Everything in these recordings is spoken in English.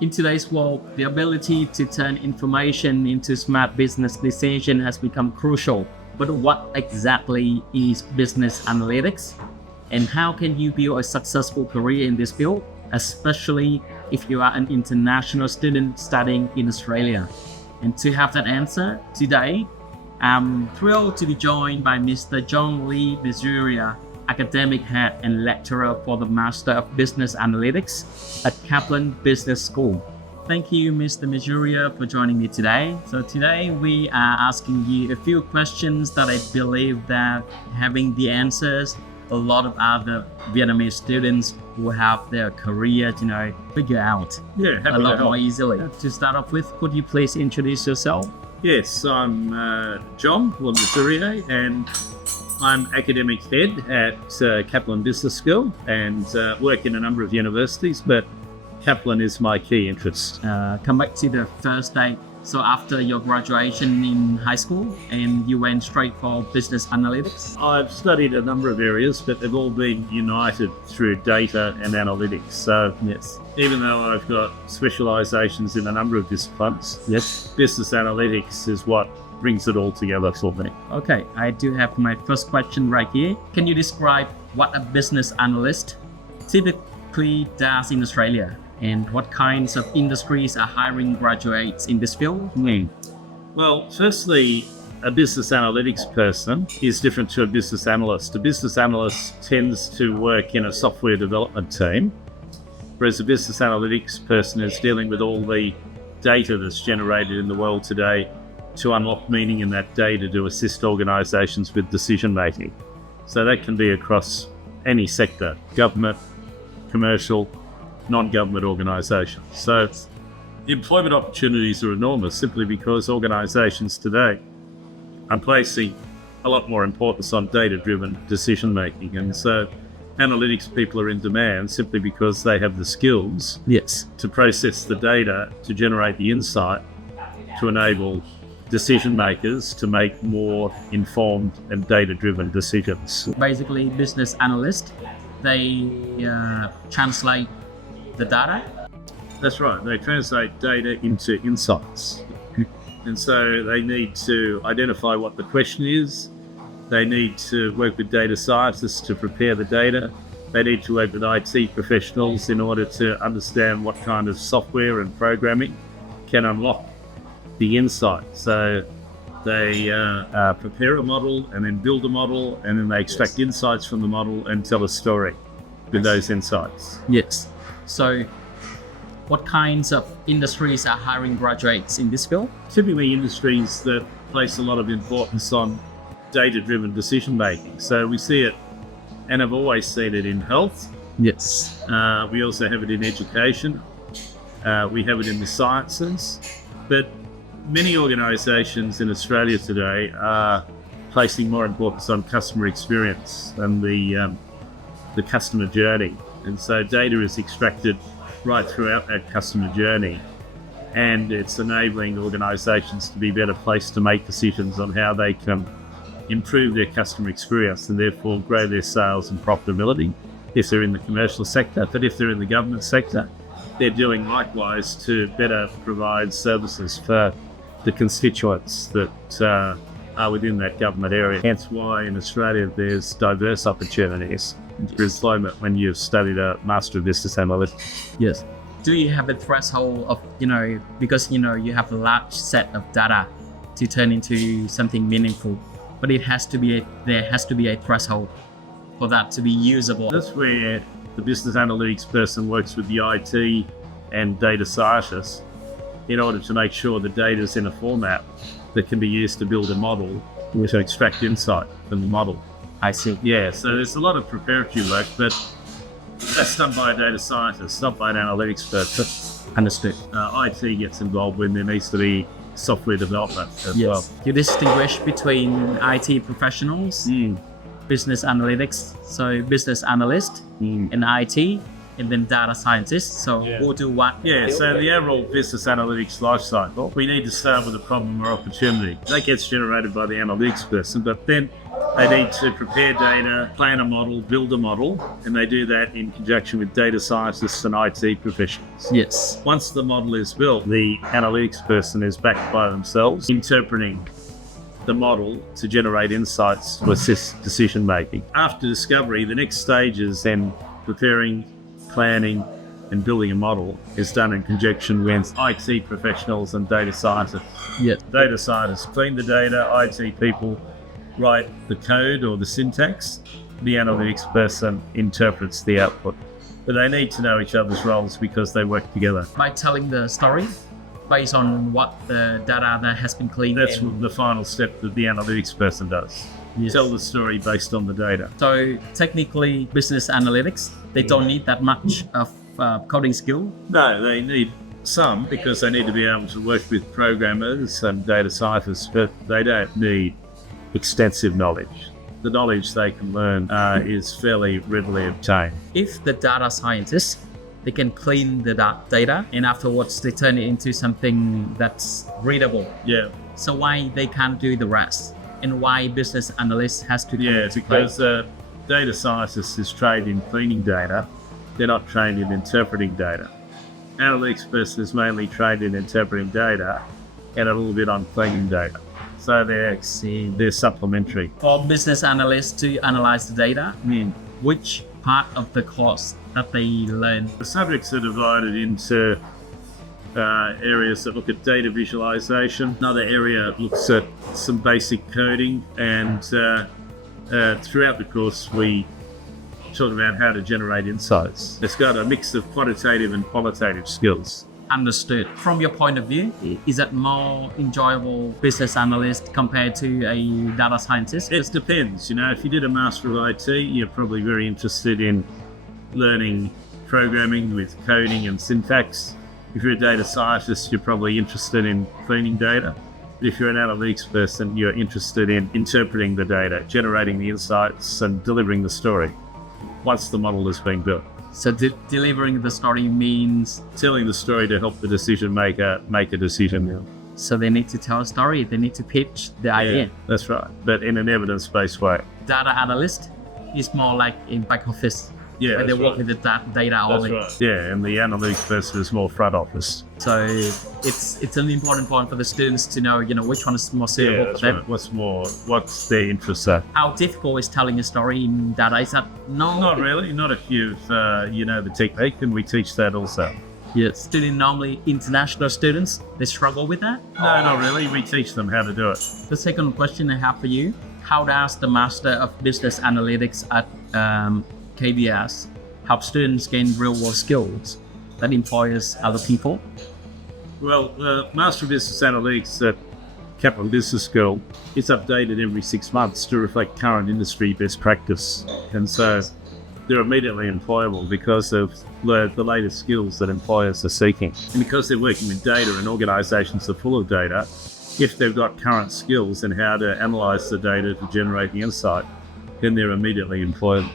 In today's world, the ability to turn information into smart business decision has become crucial. But what exactly is business analytics? And how can you build a successful career in this field, especially if you are an international student studying in Australia? And to have that answer today, I'm thrilled to be joined by Mr. John Le Mesurier, academic head and lecturer for the Master of Business Analytics at Kaplan Business School. Thank you, Mr. Mesurier, for joining me today. So today we are asking you a few questions that I believe that having the answers, a lot of other Vietnamese students who have their career, figure out a lot more easily. To start off with, could you please introduce yourself? Yes, I'm John Le Mesurier, and I'm academic head at Kaplan Business School and work in a number of universities, but Kaplan is my key interest. Come back to the first day. So after your graduation in high school, and you went straight for business analytics? I've studied a number of areas, but they've all been united through data and analytics. So yes, even though I've got specializations in a number of disciplines, yes, business analytics is what brings it all together for me. Okay, I do have my first question right here. Can you describe what a business analyst typically does in Australia? And what kinds of industries are hiring graduates in this field? Well, firstly, a business analytics person is different to a business analyst. A business analyst tends to work in a software development team, whereas a business analytics person is dealing with all the data that's generated in the world today to unlock meaning in that data to assist organisations with decision making. So that can be across any sector, government, commercial, non-government organisations. So employment opportunities are enormous simply because organisations today are placing a lot more importance on data-driven decision making, and so analytics people are in demand simply because they have the skills to process the data to generate the insight to enable decision makers to make more informed and data-driven decisions. Basically, business analysts, they translate the data? That's right. They translate data into insights. And so they need to identify what the question is. They need to work with data scientists to prepare the data. They need to work with IT professionals in order to understand what kind of software and programming can unlock the insight. So they prepare a model and then build a model, and then they extract insights from the model and tell a story with those insights. Yes. So what kinds of industries are hiring graduates in this field? Typically industries that place a lot of importance on data-driven decision making. So we see it, and I've always seen it in health. Yes. We also have it in education. We have it in the sciences. But many organisations in Australia today are placing more importance on customer experience and the customer journey. And so data is extracted right throughout that customer journey, and it's enabling organisations to be better placed to make decisions on how they can improve their customer experience and therefore grow their sales and profitability if they're in the commercial sector. But if they're in the government sector, they're doing likewise to better provide services for the constituents that are within that government area. Hence why in Australia there's diverse opportunities for employment when you've studied a Master of Business Analytics. Yes. Do you have a threshold of, because you have a large set of data to turn into something meaningful, but there has to be a threshold for that to be usable? That's where the business analytics person works with the IT and data scientists in order to make sure the data is in a format that can be used to build a model to extract insight from the model. I see. Yeah, so there's a lot of preparatory work, but that's done by a data scientist, not by an analytics person. Understood. IT gets involved when there needs to be software development as well. You distinguish between IT professionals, business analytics, so business analyst, and IT, and then data scientists. So who do what? Yeah, so the overall business analytics life cycle, we need to start with a problem or opportunity. That gets generated by the analytics person, but then they need to prepare data, plan a model, build a model, and they do that in conjunction with data scientists and IT professionals. Yes. Once the model is built, the analytics person is back by themselves, interpreting the model to generate insights to assist decision making. After discovery, the next stage is then preparing, planning, and building a model is done in conjunction with IT professionals and data scientists. Yes. Data scientists clean the data, IT people write the code or the syntax, the analytics person interprets the output. But they need to know each other's roles because they work together. By telling the story based on what the data that has been cleaned. That's the final step that the analytics person does. Yes. Tell the story based on the data. So technically, business analytics, they don't need that much of coding skill. No, they need some because they need to be able to work with programmers and data scientists, but they don't need extensive knowledge. The knowledge they can learn is fairly readily obtained. If the data scientists, they can clean the data and afterwards they turn it into something that's readable. Yeah. So why they can't do the rest? And why business analysts has to do it? Because data scientist is trained in cleaning data. They're not trained in interpreting data. Analytics person is mainly trained in interpreting data and a little bit on cleaning data. So they're supplementary. For business analysts to analyze the data, which part of the course that they learn? The subjects are divided into areas that look at data visualization. Another area looks at some basic coding, and throughout the course we talk about how to generate insights. It's got a mix of quantitative and qualitative skills. Understood. From your point of view, is it more enjoyable business analyst compared to a data scientist? It depends. You know, if you did a Master of IT, you're probably very interested in learning programming with coding and syntax. If you're a data scientist, you're probably interested in cleaning data. But if you're an analytics person, you're interested in interpreting the data, generating the insights and delivering the story once the model has been built. So delivering the story means telling the story to help the decision maker make a decision. So they need to tell a story, they need to pitch the idea. That's right, but in an evidence-based way. Data analyst is more like in back office. Yeah, where they work with the data only. That's right. Yeah, and the analytics person is more front office. So it's an important point for the students to know, which one is more suitable for them. Right. What's their interest at? How difficult is telling a story in data? Is that not really? Not if you've the technique, and we teach that also. Yes. Normally international students, they struggle with that? No, not really. We teach them how to do it. The second question I have for you, how does the Master of Business Analytics at KBS help students gain real-world skills that employs other people? Well, the Master of Business Analytics at Kaplan Business School is updated every 6 months to reflect current industry best practice. And so they're immediately employable because of the latest skills that employers are seeking. And because they're working with data and organisations are full of data, if they've got current skills in how to analyse the data to generate the insight, then they're immediately employable.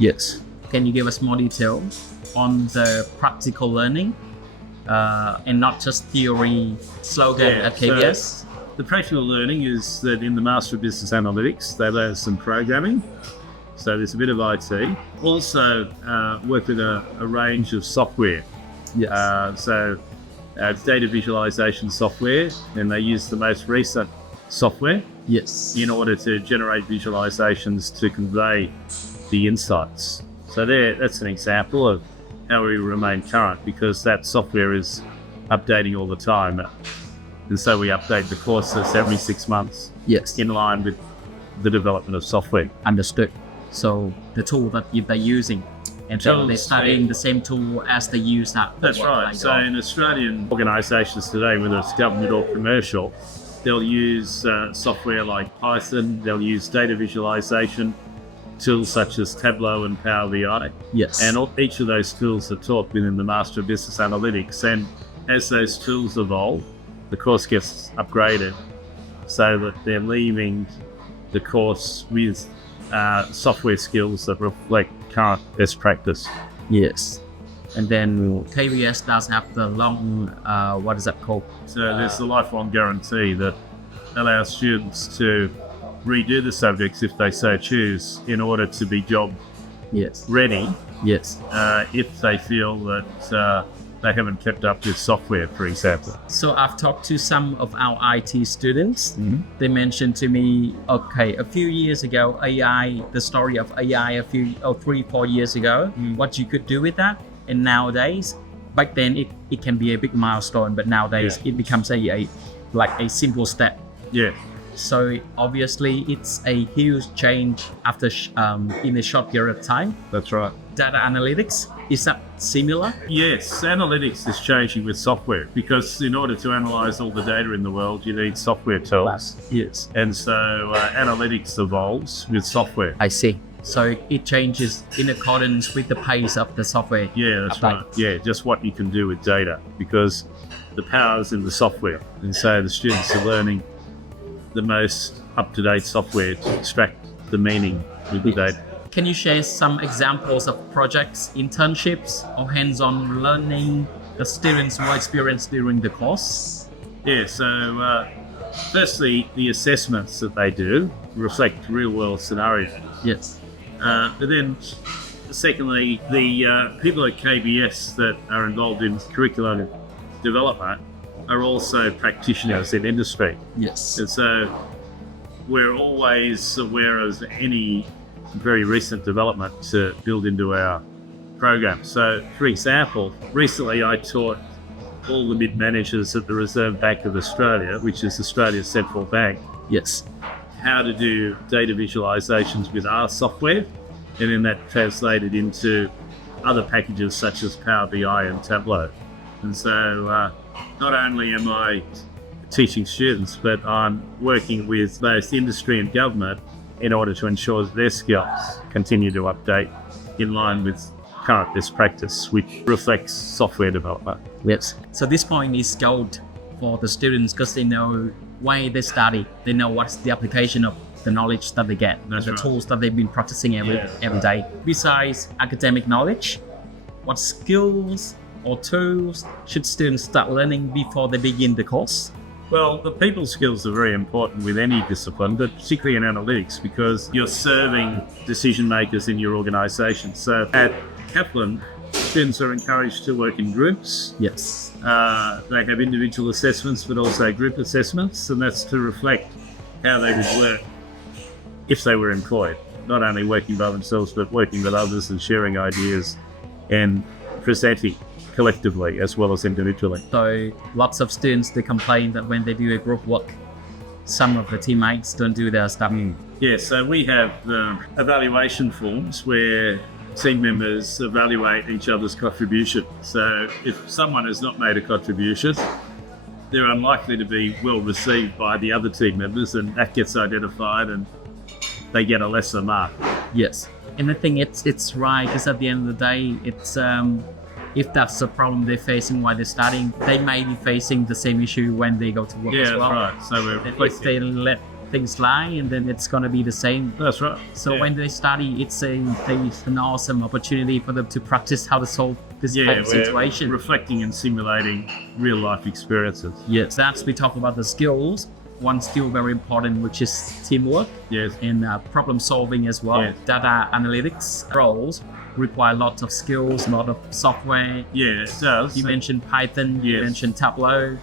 Yes. Can you give us more detail on the practical learning and not just theory slogan at KBS? So the practical learning is that in the Master of Business Analytics, they learn some programming. So there's a bit of IT. Also work with a range of software. Yes. It's data visualization software, and they use the most recent software. Yes. In order to generate visualizations to convey the insights. So that's an example of how we remain current, because that software is updating all the time. And so we update the courses every 6 months. Yes. In line with the development of software. Understood. So the tool that they're using, and so they're studying the same tool as they use that. That's right. So in Australian organisations today, whether it's government or commercial, they'll use software like Python, they'll use data visualization tools such as Tableau and Power BI. Yes. And each of those tools are taught within the Master of Business Analytics. And as those tools evolve, the course gets upgraded so that they're leaving the course with software skills that reflect current best practice. Yes. And then KBS does have the long, what is that called? So there's the lifelong guarantee that allows students to redo the subjects if they so choose in order to be job Yes. ready Yes. if they feel that they haven't kept up with software, for example. So I've talked to some of our IT students. Mhm. They mentioned to me, okay, a few years ago, AI, the story of AI 3-4 years ago, what you could do with that. And nowadays, back then it can be a big milestone, but nowadays it becomes a simple step. Yeah. So obviously it's a huge change after in a short period of time. That's right. Data analytics, is that similar? Yes, analytics is changing with software because in order to analyze all the data in the world, you need software tools. Yes. And so analytics evolves with software. I see. So it changes in accordance with the pace of the software. Yeah, that's update. right. Yeah, just what you can do with data because the power's in the software. And so the students are learning the most up-to-date software to extract the meaning with the data. Can you share some examples of projects, internships, or hands-on learning the students will experience during the course? Yeah, so firstly, the assessments that they do reflect real-world scenarios. Yes. But then, secondly, the people at KBS that are involved in curriculum development are also practitioners in industry. Yes. And so we're always aware of any very recent development to build into our program. So, for example, recently I taught all the mid-managers at the Reserve Bank of Australia, which is Australia's central bank, Yes. how to do data visualizations with our software, and then that translated into other packages such as Power BI and Tableau. And so not only am I teaching students, but I'm working with both industry and government in order to ensure that their skills continue to update in line with current best practice, which reflects software development. Yes. So this point is gold for the students because they know why they study. They know what's the application of the knowledge that they get, That's the right. tools that they've been practicing every day. Besides academic knowledge, what skills or tools should students start learning before they begin the course? Well, the people skills are very important with any discipline, but particularly in analytics because you're serving decision makers in your organisation. So at Kaplan, students are encouraged to work in groups. Yes. They have individual assessments, but also group assessments, and that's to reflect how they would work if they were employed. Not only working by themselves, but working with others and sharing ideas and presenting collectively as well as individually. So lots of students, they complain that when they do a group work, some of the teammates don't do their stuff. Yeah, so we have evaluation forms where team members evaluate each other's contribution. So if someone has not made a contribution, they're unlikely to be well received by the other team members, and that gets identified and they get a lesser mark. Yes. And I think it's right because at the end of the day, it's if that's the problem they're facing while they're studying, they may be facing the same issue when they go to work as well. Yeah, that's right. So we're And if they let things lie, and then it's going to be the same. That's right. So Yeah. when they study, it's an awesome opportunity for them to practice how to solve this type of we're situation. reflecting and simulating real life experiences. Yes, that's we talk about the skills. One skill very important, which is teamwork Yes. and problem solving as well. Yes. Data analytics roles require lots of skills, a lot of software. Yeah, it does. You mentioned Python, you Yes. mentioned Tableau.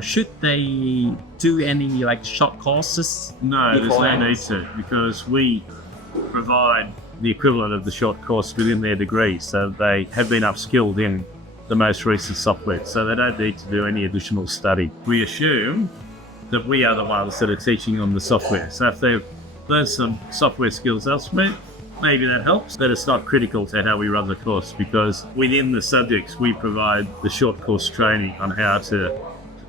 Should they do any short courses? No, there's no beforehand? need to, because we provide the equivalent of the short course within their degree, so they have been upskilled in the most recent software, so they don't need to do any additional study. We assume that we are the ones that are teaching them the software, so if they've learned some software skills elsewhere, maybe that helps, but it's not critical to how we run the course, because within the subjects we provide the short course training on how to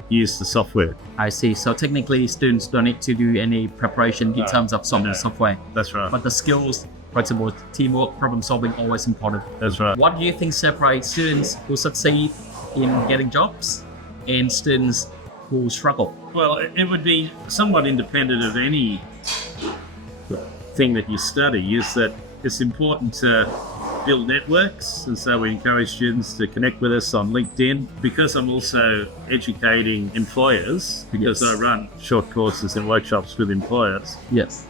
use the software. I see. So technically, students don't need to do any preparation in terms of No. software. That's right. But the skills, for example, teamwork, problem solving, always important. That's right. What do you think separates students who succeed in getting jobs and students who struggle? Well, it would be somewhat independent of any thing that you study, is that it's important to build networks, and so we encourage students to connect with us on LinkedIn. Because I'm also educating employers, because I run short courses and workshops with employers. Yes.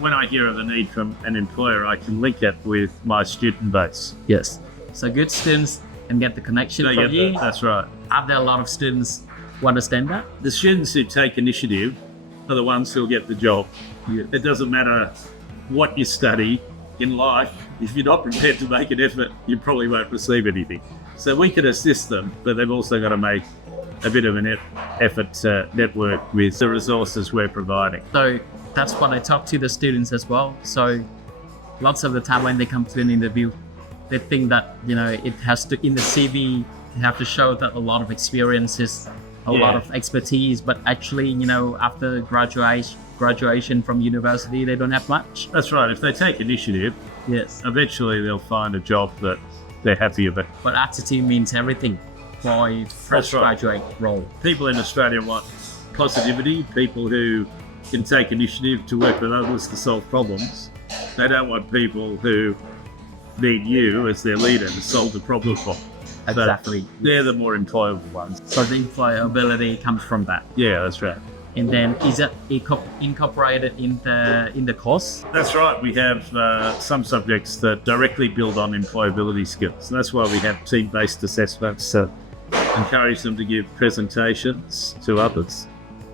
When I hear of a need from an employer, I can link it with my student base. Yes. So good students can get the connection from you. That's right. Are there a lot of students who understand that? The students who take initiative are the ones who'll get the job. Yeah. It doesn't matter what you study in life. If you're not prepared to make an effort, you probably won't receive anything. So we can assist them, but they've also got to make a bit of an effort to network with the resources we're providing. So that's what I talk to the students as well. So lots of the time when they come to an interview, they think that, it has to, in the CV, you have to show that a lot of experiences, a lot of expertise, but actually, after graduation from university, they don't have much. That's right. If they take initiative, yes, eventually they'll find a job that they're happy with. But attitude means everything for a fresh graduate role. People in Australia want positivity, people who can take initiative to work with others to solve problems. They don't want people who need you as their leader to solve the problem for them. Exactly. But they're the more employable ones. So the employability comes from that. Yeah, that's right. And then is it incorporated in the course? That's right. We have some subjects that directly build on employability skills. And that's why we have team-based assessments to encourage them to give presentations to others.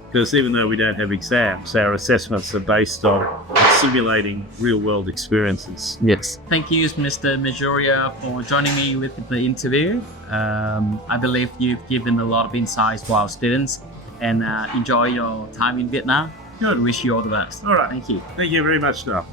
Because even though we don't have exams, our assessments are based on simulating real-world experiences. Yes. Thank you, Mr. Mesurier, for joining me with the interview. I believe you've given a lot of insights to our students, and enjoy your time in Vietnam. Good. Wish you all the best. All right. Thank you. Thank you very much, Noel.